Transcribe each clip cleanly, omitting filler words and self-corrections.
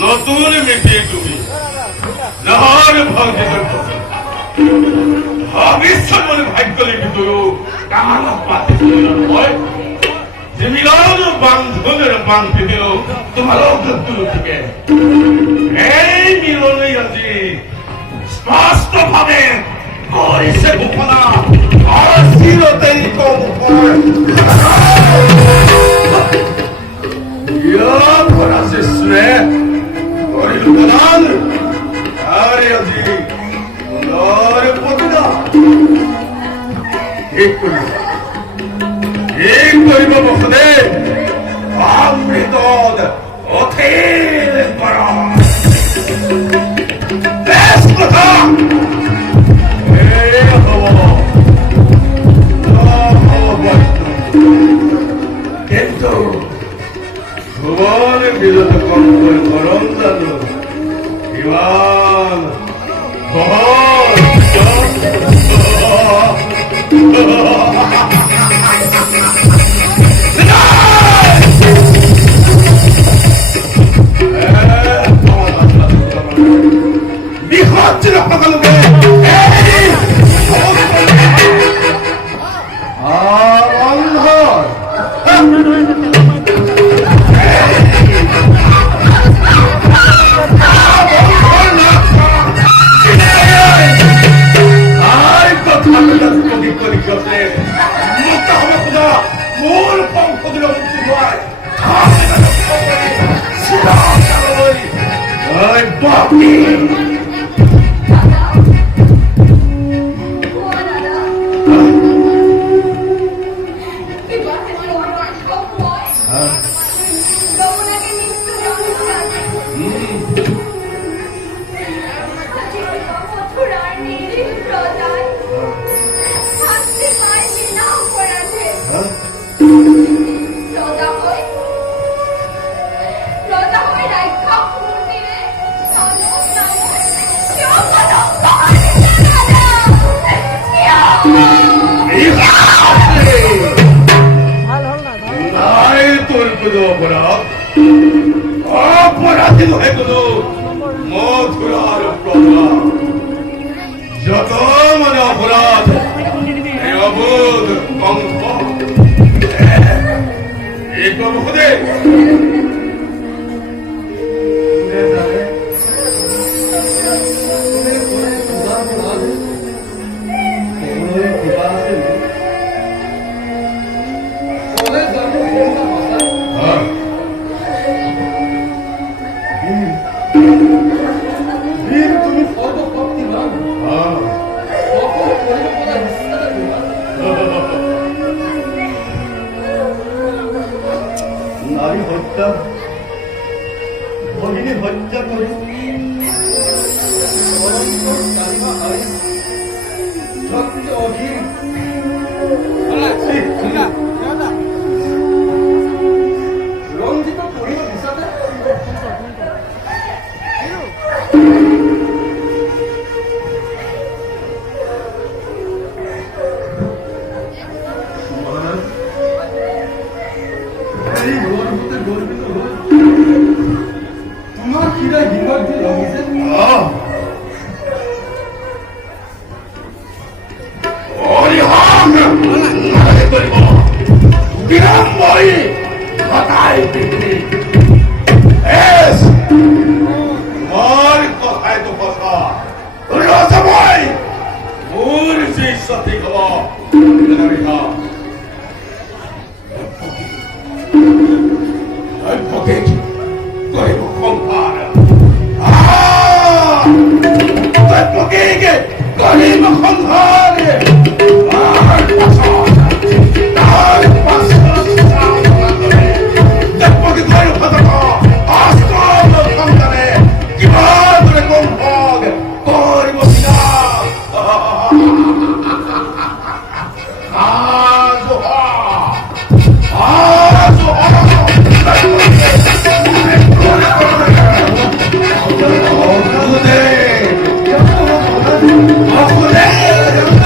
নতুন মেশিয়ে তুমি 나를 방해할 것은 하비선만의 발걸음이도 나만 빠뜨리는 걸 재미가는 방송을 방패되어 তোমারও গদ্দুর থেকে এই মিলনে আজি স্পষ্টভাৱে কৰিছে ঘোষণা অচিৰতেই কম ইয়াৰ পৰা শিশুৱে কৰিলো প্ৰদান আৰে আজি সুন্দৰ প্ৰতিদা ঠিক কৰিব বসদে অমৃতদ অথিল কৰা বেশ কথা কিন্তু ভুবন বিরত কঙ্কর করম জানো ইমান অপরাধী হয়ে গেল মথুরার প্রভাব যত মানে অপরাধ এই অবোধ কঙ্ক এই প্রভুদে নারী হত্যা ভগিনী হত্যা করে রঞ্জিত পরিবার হিসাবে তোমার কিরা হিমত দিয়ে লাগিছে অরিহম নারে করিব বিরামবই কথাই বিক্রি এস মোর কথাই তো কথা রসময় মোর যে সত্যি খবর নারিহা Advocate, কৰিব সংসাৰ advocate, কৰিব সংসাৰ Oh,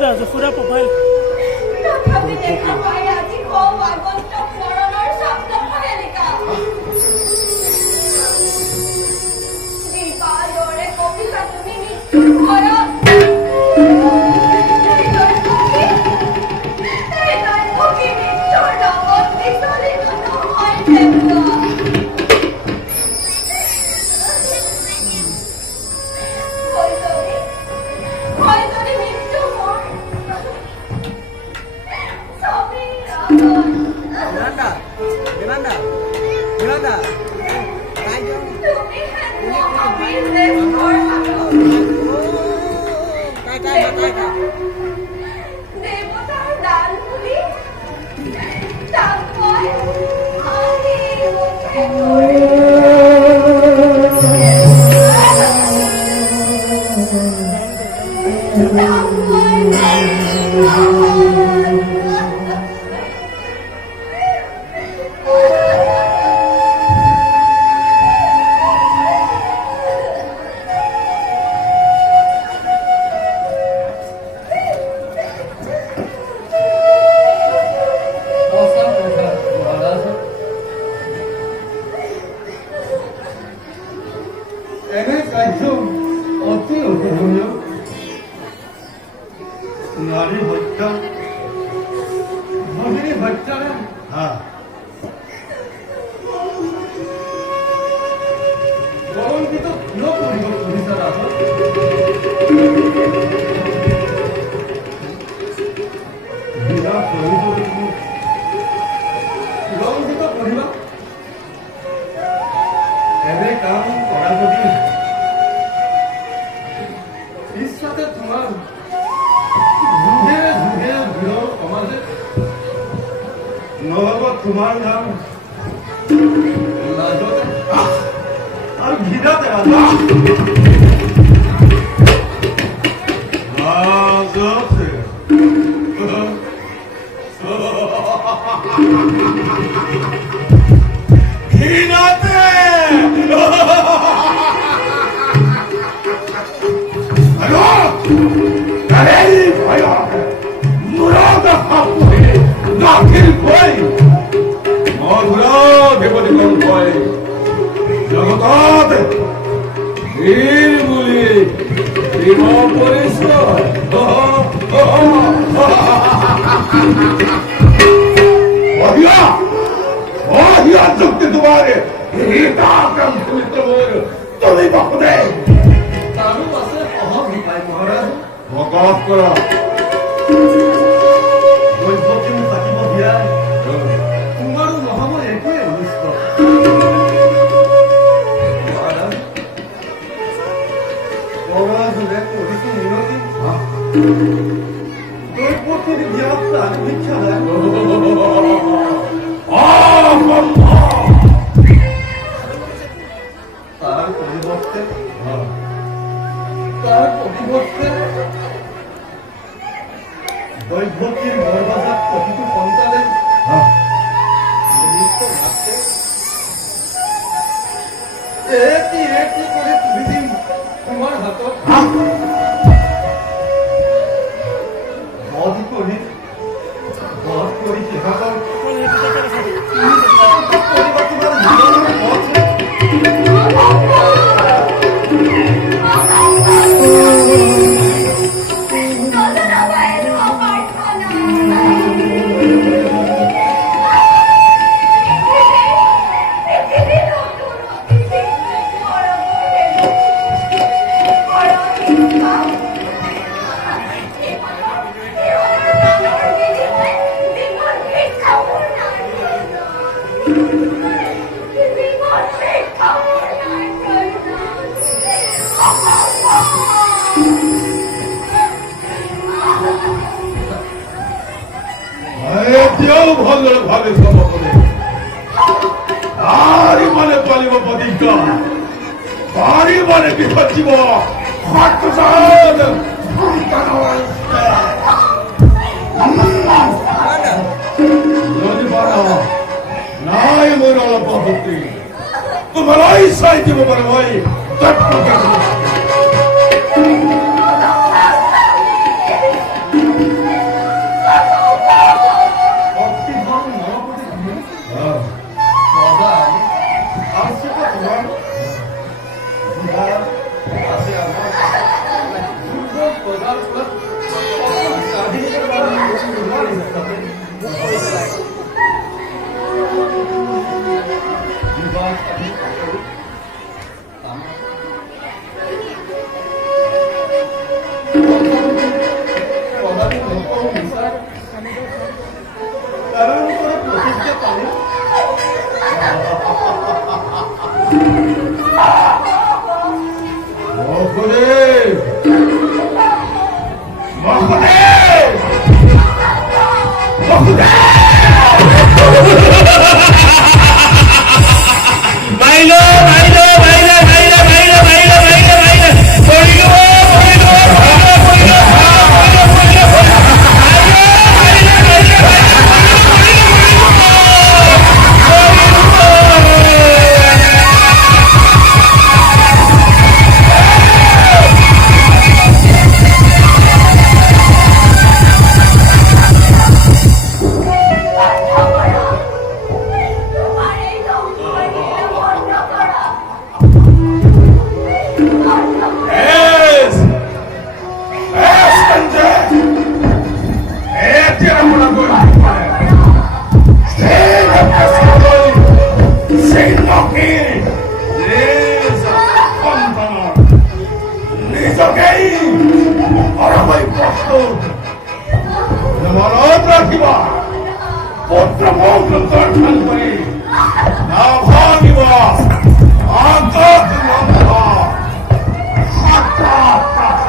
জফুৰা প্ৰফাইল তথাপি দেখা পাই আজি কম আগন্তুক মৰণৰ শব্দখনে লিখা দীপালৰে কবিতা তুমি মৃত্যুৰ ভয়ত মৃত্যুৰ লগত বিচলিত নহয় দেউতা দেৱতাৰ দান বুলি তাক মই আজি মুখে এনে কাৰ্য অতি অপূৰণীয় নাৰী হত্যা ভগিনী হত্যাৰে কলংকিত কিয় কৰিব খুজিছা ৰাজত বিনা কলংকিত কৰিবা এনে কাম কৰা যদি ইচ্ছাতে তোমাৰ যুগে যুগে ভিৰৰ সমাজে নহ'ব তোমাৰ নাম লাজতে আৰু ঘৃণাতে লাজতে ঘৃণাতে এই ভয়ত মূৰত সাপুৰি নাথিল ভয় মধুৰা দেৱদেৱৰ ভয় জগতত বীৰ বুলি শিৱ পৰিচয় অহিয়া যুক্তি তোমাৰে গীতা কাম পবিত্র তুমি বাপুদে তাৰো আছে সহজ উপায় মহাৰাজ মকলপ কৰা দৈৱকে মোক পাতিব দিয়াই তোমাৰো নহ'ব একোৱে অনিষ্ট মহাৰাজ পৰমাজুৰে কৰিছো মিনতি দৈৱতীৰ বিয়াত প্ৰাণ ভিক্ষা নাই তার পরিবর্তে দৈবকীর গর্ভজাত প্রতিটি সন্তানের নিমিত্ত ভাবতে এটি এটি করে তুলি দিন তোমার হাতত বধ করি সিহঁতক কৰিবা তোমাৰ জীৱনৰ পথ এতিয়াও ভালদৰে ভাবি চাব পাৰে তাৰি মানে পালিব প্ৰতিজ্ঞা তাৰি মানে বিপজিব যদি পাৰা নাই মোৰ অলপ আপত্তি তোমালৈ চাই দিব পাৰে মই 모두 떨탄거리 나방이와 아까그 남자 하타 다시